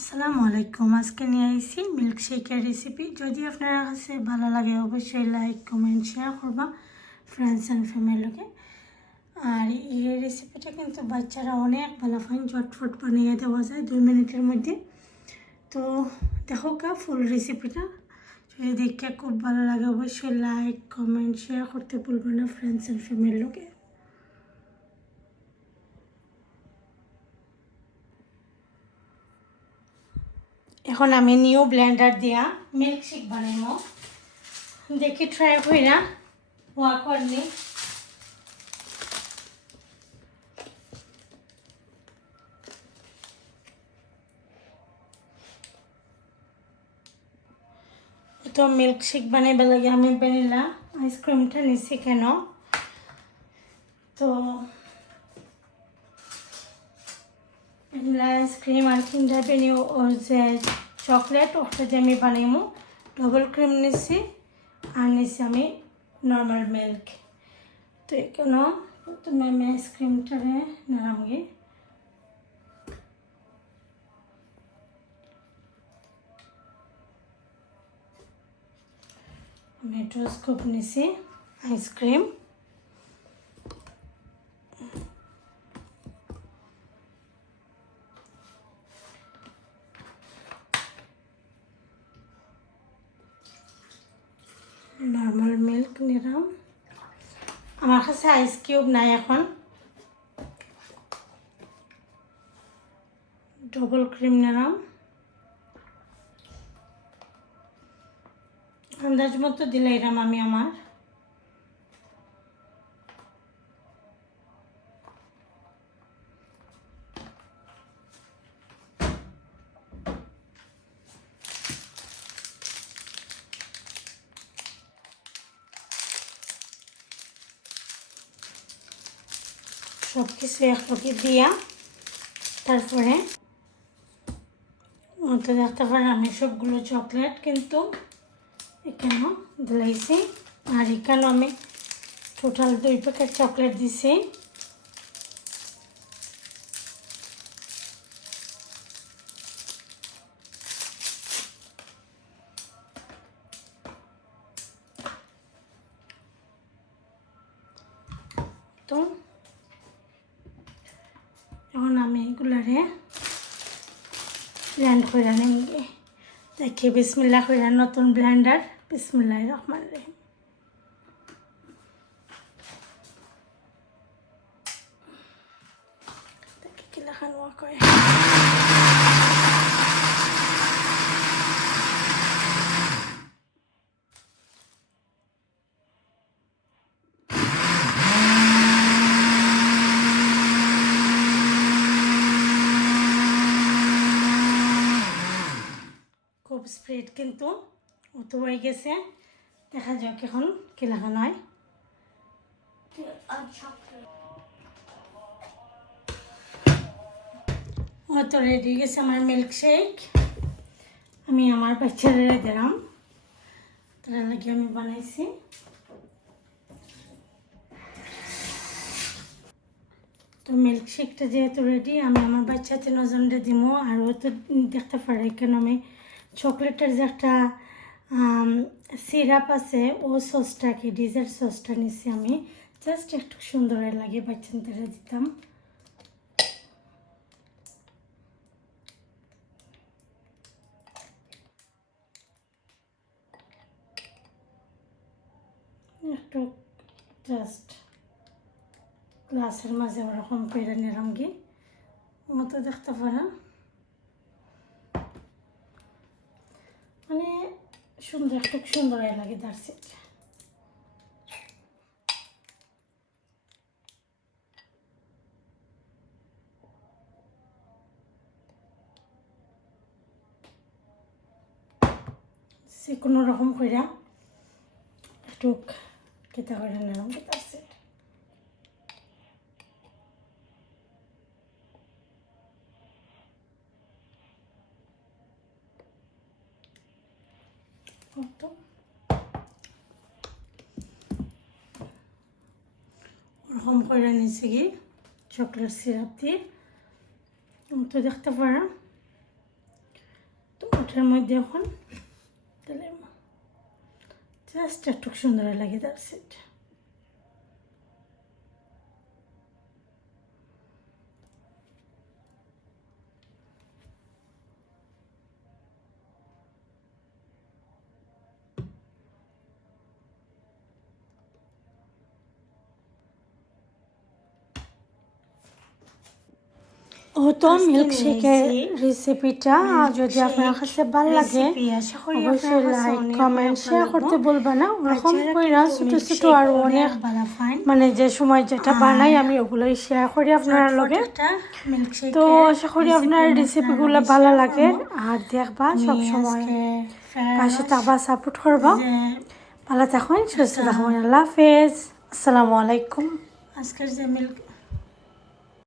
আসসালামু আলাইকুম। আজকে নিয়ে আইছি মিল্কশেকের রেসিপি। যদি আপনার কাছে ভালো লাগে অবশ্যই লাইক কমেন্ট শেয়ার করবা ফ্রেন্ডস অ্যান্ড ফ্যামিলিকে। আর এই রেসিপিটা কিন্তু বাচ্চারা অনেক ভালো পান, ঝটফট বানিয়ে দেওয়া যায় 2 মিনিটের মধ্যে। তো দেখো ফুল রেসিপিটা। যদি দেখে খুব ভালো লাগে অবশ্যই লাইক কমেন্ট শেয়ার করতে ভুলবেন না ফ্রেন্ডস অ্যান্ড ফ্যামিলিকে। এখন আমি নিউ ব্লেন্ডার দিয়া মিল্কশেক বানাইমো, দেখি ট্রাই কইরা ওয়া করনি। তো মিল্কশেক বানাইবার লাগে আমি ভ্যানিলা আইসক্রিমটা নিছি কেন, তো ভ্যানিলা আইসক্রিম আর কিন্ডার ভ্যানিউ ওর যে চকলেট ওটা দিয়ে আমি বানাইমু। ডবল ক্রিম নিছি আর নিছি আমি নর্মাল মিল্ক। তো কেন তুমি আমি আইসক্রিমটারে নামামগে। আমি 2 স্কুপ নিছি আইসক্রিম। নর্মাল মিল্ক নিলাম, আমার কাছে আইস কিউব নাই। এখন ডবল ক্রিম নিলাম, আন্দাজ মতো দিলে এরাম আমি আমার। সব কিছু একসাথে দিয়া তারপরে মতো দেখতে পারেন আমি সবগুলো চকলেট কিন্তু এখানেও দিলাইছি। আর এখানেও আমি টোটাল 2 প্যাকেট চকলেট দিছি। তো এখন আমি এগুলারে ব্লেন্ড করে নিই। দেখি বিসমিল্লাহ করে নতুন ব্লেন্ডার, বিসমিল্লাহির রহমানির রহিম। দেখি কি লেখানো কয়। খুব স্প্রেড কিন্তু অত হয়ে গেছে, দেখা যাক এখন কি লাগানো হয়। তো রেডি গেছে আমার মিল্কশেক। আমি আমার বাচ্চারা দিলাম, তারা লাগে আমি বানাইছি। তো মিল্কশেকটা যেহেতু রেডি, আমি আমার বাচ্চাতে নজনটা দিব। আর ও তো দেখতে পারে কেন আমি চকলেটের যে একটা সিরাপ আছে ও সসটাকে ডিজার্ট সসটা নিছি আমি, জাস্ট একটু সুন্দর লাগে বাচ্চাদের দিতাম। একটু জাস্ট গ্লাসের মাঝে ওরকম করে নিলাম কি মতো দেখতে পারা, মানে সুন্দর একটু সুন্দর লাগে দার্সি। সে কোনো রকম কইরা একটু কেতা করে নিলাম কি দার্সি। ওরকম করে নিয়েছি কি চকলেট সিরাপ দিয়ে তো দেখতে পারা। এটার মধ্যে এখন তেলের জাস্ট একটু সুন্দর লাগে তার সেট। ও তো মিল্কশেকের রেসিপিটা যদি আপনার কাছে ভালো লাগে অবশ্যই লাইক কমেন্ট শেয়ার করতে বলবা না। ওরকম কইরা ছোট ছোট আর অনেক মানে যে সময় যেটা বানাই আমি ওগুলোই শেয়ার করি আপনার লগে। তো আশা করি আপনার রেসিপিগুলো ভালো লাগে আর দেখবা সবসময় পাশে থাকবা, সাপোর্ট করবা। ভালো থাকুন, সুস্থ থাকুন। আল্লাহ হাফেজ, আসসালামু আলাইকুম। আজকের যে